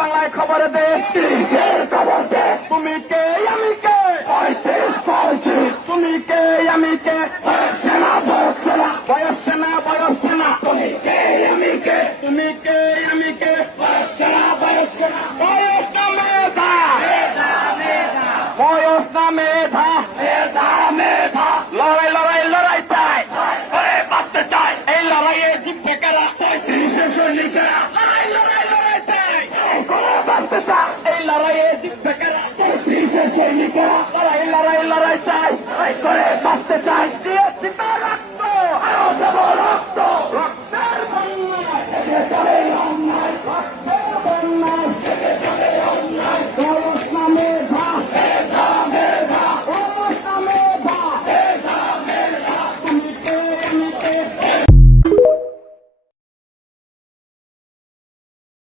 বাংলায় খবর দে, কিসের খবর দে, তুমি কে আমি কে, 35 তুমি কে আমি কে, সেনা সেনা, বয়স সেনা বয়স সেনা, তুমি কে আমি কে, তুমি কে আমি কে, সেনা সেনা, বয়স না মেধা, মেধা মেধা, বয়স না মেধা, মেধা মেধা, লড়াই লড়াই লড়াই চাই, করে বাঁচতে চাই, এই লড়াইয়ে জিতবে কারা, 35 সৈনিকেরা লড়াই লড়াই লড়াই চাই, করে বাঁচতে চাই, এই লড়াইয়ে জিতবে কারা, 35 সৈনিকেরা লড়াই লড়াই লড়াই চাই, করে বাঁচতে চাই,